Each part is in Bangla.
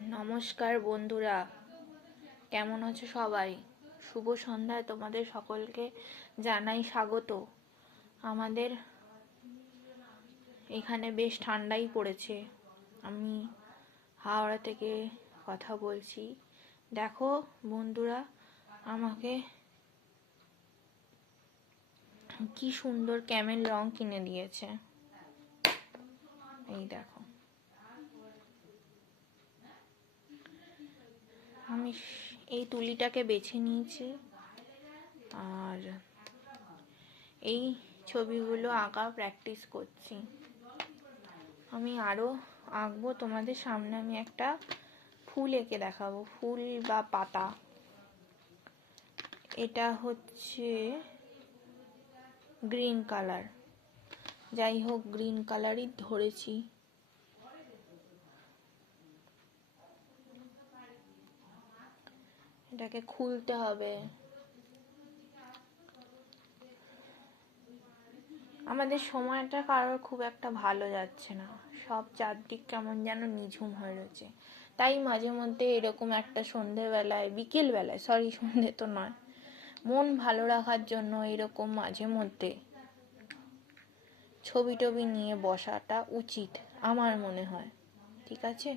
নমস্কার বন্ধুরা, কেমন আছো সবাই? শুভ সন্ধ্যায় তোমাদের সকলকে জানাই স্বাগত। আমাদের এখানে বেশ ঠান্ডাই পড়েছে। আমি হাওড়া থেকে কথা বলছি। দেখো বন্ধুরা, আমাকে কি সুন্দর ক্যামেল রং কিনে দিয়েছে। এই দেখো, আমি এই তুলিটাকে বেছে নিয়েছি আর এই ছবিগুলো আঁকা প্র্যাকটিস করছি। আমি আরো আঁকবো, তোমাদের সামনে আমি একটা ফুল এঁকে দেখাবো, ফুল বা পাতা। এটা হচ্ছে গ্রিন কালার, যাই হোক গ্রিন কালারই ধরেছি। এটাকে খুলতে হবে। আমাদের সময়টা কারোর খুব একটা ভালো যাচ্ছে না, সব চারদিক কেমন যেন নিঝুম হয়ে রয়েছে। তাই মাঝে মধ্যে এরকম একটা সন্ধেবেলায়, বিকেল বেলায়, সন্ধে তো নয়, মন ভালো রাখার জন্য এরকম মাঝে মধ্যে ছবি টবি নিয়ে বসাটা উচিত আমার মনে হয়। ঠিক আছে,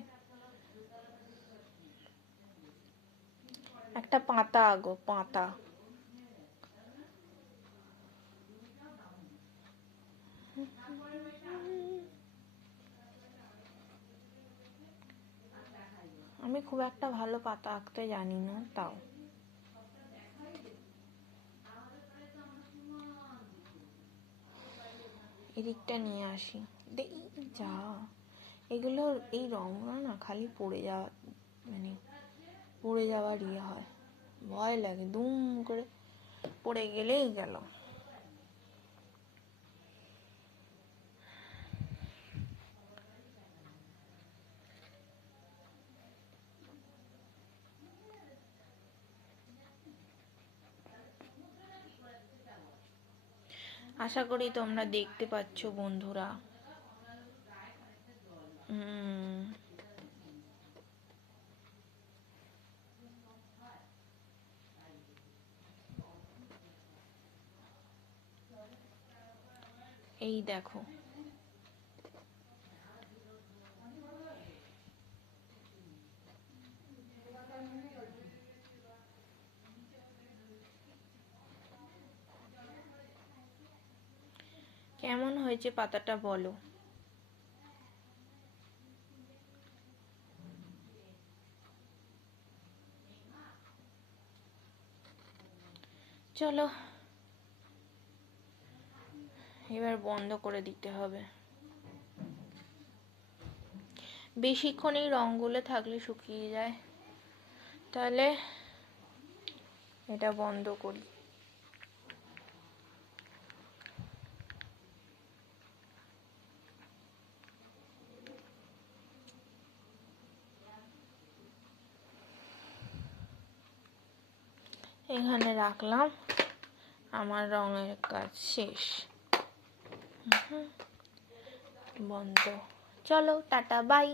একটা পাতা আঁকো, পাতা। আমি খুব একটা ভালো পাতা আঁকতে জানি না, তাও এদিকটা নিয়ে আসি। যা, এগুলো এই রঙগুলো না খালি পড়ে যাওয়া, মানে পড়ে যাওয়ার ইয়ে হয়, ভয় লাগে দুম করে পড়ে গেলেই গেল। আশা করি তোমরা দেখতে পাচ্ছ বন্ধুরা। এই দেখো, কেমন হয়েছে পাতাটা বলো? চলো এবার বন্ধ করে দিতে হবে। বেশিক্ষণ এই রঙগুলো থাকলে শুকিয়ে যায়, তাহলে এটা বন্ধ করি। এখানে রাখলাম, আমার রঙের কাজ শেষ। বন্ধ। চলো টাটা, বাই।